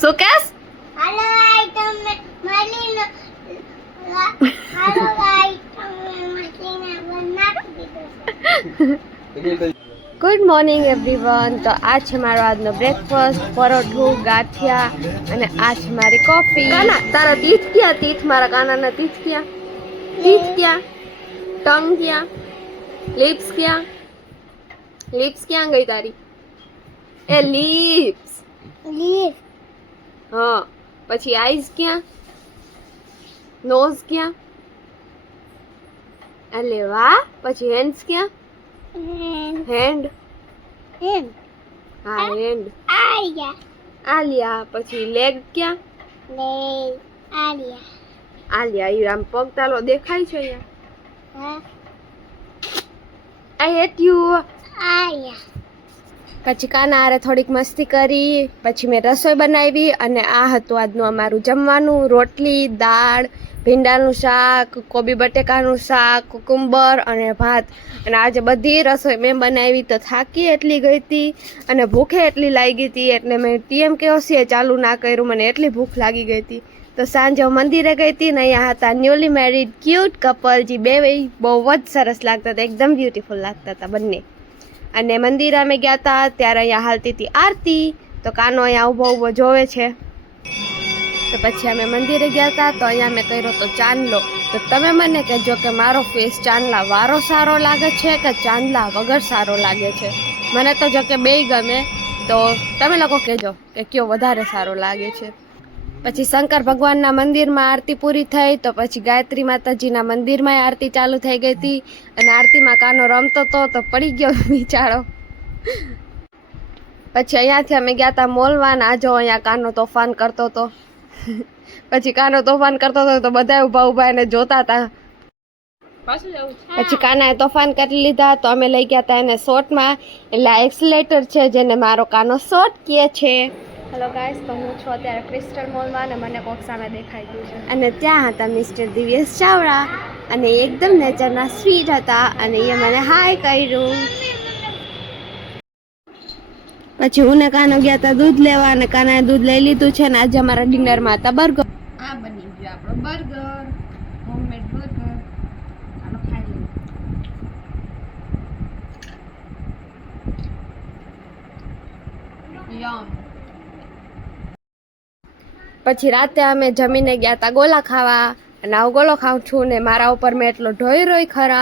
શું કેસ? હાલો ગાઈસ તમે મળીને હાલો ગાઈસ તમે મળીને બનાવી દીધું. Good morning everyone. તો આ છે મારો આજનો બ્રેકફાસ્ટ, પરોઠું, ગાંઠિયા અને આ છે મારી કોફી. કાના તારા તીથ ક્યાં? તીથ મારા કાનાના તીથ ક્યાં? તીથ ક્યાં? ટંગ ક્યાં? લિપ્સ ક્યાં? લિપ્સ ક્યાં ગઈ તારી? એ લિપ્સ લીફ હા. પછી આઈઝ ક્યાં? નોઝ ક્યાં? અલે વાહ. પછી હેન્ડ્સ ક્યાં? હેન્ડ એમ હા હેન્ડ આલિયા આલિયા. પછી લેગ ક્યાં? લે આલિયા આલિયા. ઈ આમ પગ તાલો દેખાય છે અહીંયા. હા આઈ હેટ યુ. આલિયા પછી કાના હારે થોડીક મસ્તી કરી. પછી મેં રસોઈ બનાવી અને આ હતું આજનું અમારું જમવાનું. રોટલી, દાળ, ભીંડાનું શાક, કોબી બટેકાનું શાક, કુકુંબર અને ભાત. અને આજે બધી રસોઈ મેં બનાવી. તો થાકી એટલી ગઈ હતી અને ભૂખે એટલી લાગી હતી એટલે મેં TMKOC ચાલુ ના કર્યું. મને એટલી ભૂખ લાગી ગઈ હતી. તો સાંજે હું મંદિરે ગઈ હતી ને અહીંયા હતા ન્યૂલી મેરીડ ક્યુટ કપલ. જે બે બહુ જ સરસ લાગતા હતા, એકદમ બ્યુટીફુલ લાગતા હતા બંને. અને મંદિરે અમે ગયા હતા ત્યારે અહીંયા હાલતી હતી આરતી. તો કાનો અહીંયા ઊભો જોવે છે. તો પછી અમે મંદિરે ગયા હતા તો અહીંયા મેં કર્યો તો ચાંદલો. તો તમે મને કહેજો કે મારો ફેસ ચાંદલા વાળો સારો લાગે છે કે ચાંદલા વગર સારો લાગે છે. મને તો જો કે બેય ગમે. તો તમે લોકો કહેજો કે કયો વધારે સારો લાગે છે. પછી શંકર ભગવાનના મંદિરમાં આરતી પૂરી થઈ. તો પછી ગાયત્રી માતાજીના મંદિરમાં આરતી ચાલુ થઈ ગઈ હતી. અને આરતીમાં કાનો રમતો હતો તો પડી ગયો બિચારો. પછી અહીંયાથી અમે ગયા હતા મોલમાં. આ જો અહીંયા કાનો તોફાન કરતો હતો. પછી કાનો તોફાન કરતો હતો તો બધા ઊભા ઊભા એને જોતા હતા. પછી કાનાએ તોફાન કરી લીધા તો અમે લઈ ગયા હતા એને શોર્ટમાં. એટલે આ એક્સલેટર છે જેને મારો કાનો શોર્ટ કહે છે. હેલો ગાઈસ, તો હું છું અત્યારે ક્રિસ્ટલ મોલમાં અને મને કોક સામે દેખાઈ ગયું છે. અને ત્યાં હતા મિસ્ટર દિવ્યેશ ચાવડા અને એકદમ નેચરના સ્વીટ હતા અને એ મને હાય કર્યું. પછી હું ને કાનો ગયા હતા દૂધ લેવા અને કાનાએ દૂધ લઈ લીધું છે. અને આજે અમારા ડિનરમાં હતા બર્ગર. આ બની ગયો આપણો બર્ગર, હોમમેડ બર્ગર. આનો ખાઈ લે. યમ. પછી રાતે અમે જમીને ગયા હતા ગોલા ખાવા. અને આવો ગોલો ખાઉં છું ને મારા ઉપર મેં એટલો ઢોઈ રોય ખરા.